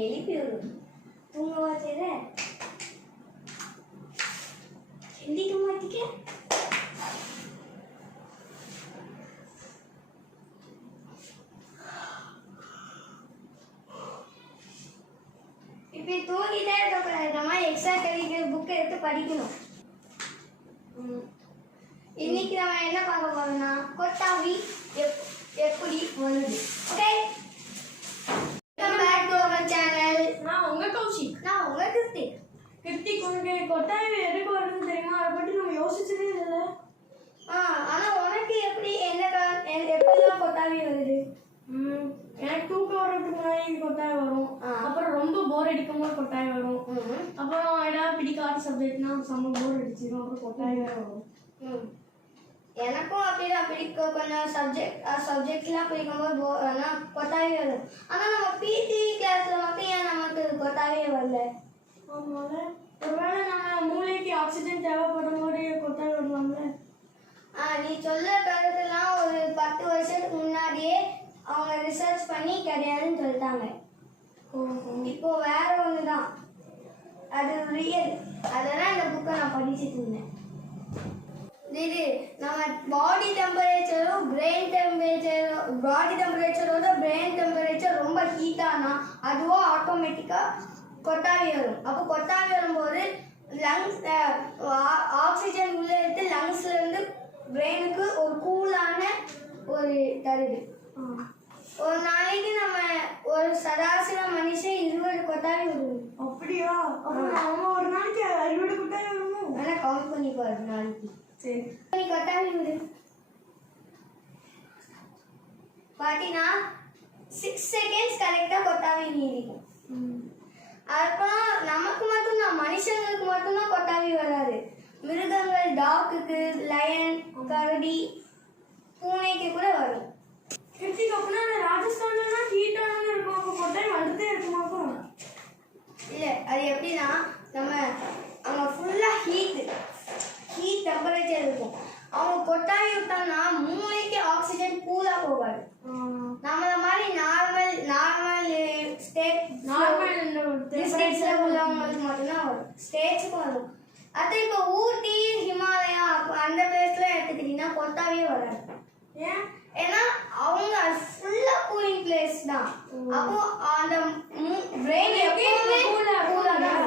எழுப்பி விடும் தூங்கவா செய்த எந்திக்க மாட்டிக்க இப்ப தூங்கிட்டே இருக்கக்கூடாது எக்ஸ்ட்ரா கரிக்குலர் புக் எடுத்து படிக்கணும் இன்னைக்கு நம்ம என்ன பார்க்க போறோம்னா கொட்டாவி எப்படி வருது ஓகே கிருத்திக் உனக்கு கொட்டாவி எதுக்கு வருதுன்னு தெரியுமா? அதை பற்றி நம்ம யோசிச்சதே இல்லை. ஆனா உனக்கு எப்படி எப்படிலாம் கொட்டாவி வருது? எனக்கு தூக்கம் வர்றதுக்கு முன்னாடி கொட்டாவி வரும், அப்புறம் ரொம்ப போர் அடிக்கும் போது கொட்டாவி வரும், அப்புறம் ஏதாவது பிடிக்காத சப்ஜெக்ட்னா செம்ம போர் அடிச்சிடும், அப்புறம் கொட்டாவி வேற வரும். எனக்கும் அப்படிதான் பிடிக்கும். கொஞ்சம் சப்ஜெக்ட்லாம் பிடிக்கும்போது கொட்டாவி வரும். ஆனா நம்ம பிடி கிளாஸ்ல மட்டும் ஏன் நமக்கு கொட்டாவியே வரல? ஆமால, ஒருவேளை நம்ம மூளைக்கு ஆக்சிஜன் தேவைப்படும் போது கொட்டாவி வரலாம்ல? நீ சொல்ல கருத்துலாம் ஒரு 10 வருஷத்துக்கு முன்னாடியே அவங்க ரிசர்ச் பண்ணி கிடையாதுன்னு சொல்லிட்டாங்க. இப்போ வேற ஒண்ணுதான், அது ரியல். அதெல்லாம் இந்த புக்கை நான் படிச்சுட்டு இருந்தேன். இது நம்ம பாடி டெம்பரேச்சரோட பிரெயின் டெம்பரேச்சர் ரொம்ப ஹீட் ஆனா அதுவும் ஆட்டோமேட்டிக்கா கொட்டாவி வரும். அப்போ கொட்டாவி வரும்போது லங்ஸ் ஆக்சிஜன் உள்ள எடுத்து லங்ஸ்ல இருந்து பிரெயினுக்கு ஒரு கூலான ஒரு தருது. ஒரு நாளைக்கு நம்ம ஒரு சராசரி மனுஷன் 20 கொட்டாவி விடுவோம். அப்படியா? ஒரு நாளைக்கு 20 கொட்டாவி விடுவோம். வேணா கவுண்ட் பண்ணி பாரு நாளைக்கு. சரி, நீ கொட்டாவி விடு பாத்தீங்கன்னா 6 செகண்ட்ஸ் கரெக்டா கொட்டாவி நீடிக்கும். அப்புறம் நமக்கு மட்டும்தான், மனுஷங்களுக்கு மட்டும்தான் கொட்டாவி வராது. மிருகங்கள், டாக்குக்கு, லயன், கரடி, பூனைக்கு கூட வரும். கிருத்திக் அப்படின்னா ராஜஸ்தான்ல ஹீட்டான இருக்கும், அப்போ கொட்டாவி வந்துட்டே இருக்குமாக்கோ? இல்லை, அது எப்படின்னா நம்ம அங்கே ஃபுல்லாக ஹீட் டெம்பரேச்சர் இருக்கும். அவங்க கொட்டாவி விட்டாங்கன்னா மூளைக்கு ஆக்சிஜன் கூலாக போகாது. நம்மள மாதிரி நார்மல் ஸ்டேட்ஸ்ல உள்ளவங்களுக்கு மட்டும்தான் வரும், ஸ்டேட்ஸுக்கும் வரும். அது இப்போ ஊட்டி, ஹிமாலயா அந்த பிளேஸ்ல எடுத்துக்கிட்டீங்கன்னா கொட்டாவே வராது. ஏன்னா அவங்க ஃபுல்லா கூலிங் பிளேஸ் தான். அப்போ அந்த பிரெயின் எப்பவுமே கூலா தான்.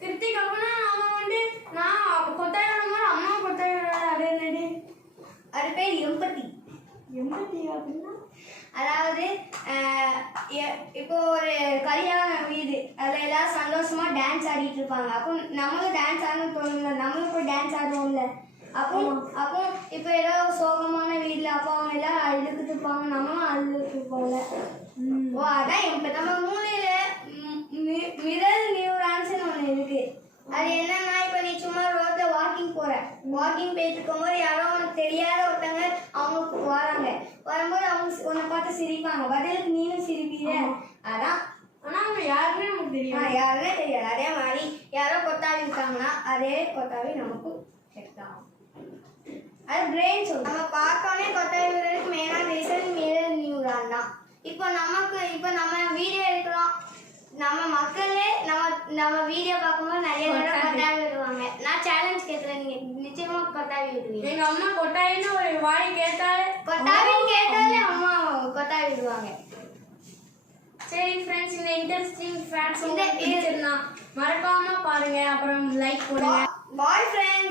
கிருத்திக் அப்படின்னா அவன் வந்து நான் கொட்டாவி வர அம்மா கொட்டாவி வராது, அதே நடி அது பேர் எம்பத்தி. அப்படின்னா அதாவது இப்போ ஒரு கல்யாண வீடு, அதில் எல்லாரும் சந்தோஷமா டான்ஸ் ஆடிட்டு இருப்பாங்க. அப்போ நம்மளும் டான்ஸ் ஆடணும் தோணுங்க, நம்மளும் போய் டான்ஸ் ஆடுவோம்ல. அப்போ இப்போ ஏதோ சோகமான வீட்டில் அப்போ அவங்க எல்லாம் அழுதுட்டு இருப்பாங்க, நம்மளும் அழுதுட்டு இருப்போம்ல. அதான் இப்போ நம்ம மூளையில மிரர் நியூரான்ஸ்னு ஒன்று இருக்கு. அது என்னன்னா, இப்போ நீ சும்மா ரோட்ல வாக்கிங் போயிட்டு இருக்கும்போது யாரோ உனக்கு தெரியாத ஒருத்தங்க அவங்க வரும்போது அவங்க உன்னை பார்த்து சிரிப்பாங்க, பதிலுக்கு நீனும் சிரிப்பீங்க. அதான். ஆனா அவங்க யாருமே நமக்கு தெரியும், யாருமே தெரியாது. அதே மாதிரி யாரோ கொட்டாவி இருக்காங்கன்னா அதே கொட்டாவி நமக்கு செட் ஆகும். அது பிரெயின் சொல்லும். நம்ம பார்த்தோன்னே கொட்டாவி விடுறதுக்கு மெயினான ரீசன் மிரர் நியூரான் தான். இப்போ நம்ம வீடியோ எடுக்கிறோம், நம்ம மக்களே நம்ம வீடியோ பார்க்கும்போது நிறைய தடவை கொட்டாவி விடுவாங்க. நான் சேலஞ்ச் கேட்குறேன், நீங்க நிச்சயமா கொட்டாவி விடுவீங்க. எங்க அம்மா கொட்டாயின்னு ஒரு வாய் கேட்டாலே அம்மா கொட்டாவி விடுவாங்க. சரி ஃப்ரெண்ட்ஸ், இந்த இன்ட்ரெஸ்டிங் ஃபேக்ட்ஸ் உங்களுக்கு பிடிச்சிருந்தா மறக்காம பாருங்க, அப்புறம் லைக் போடுங்க. Bye friends.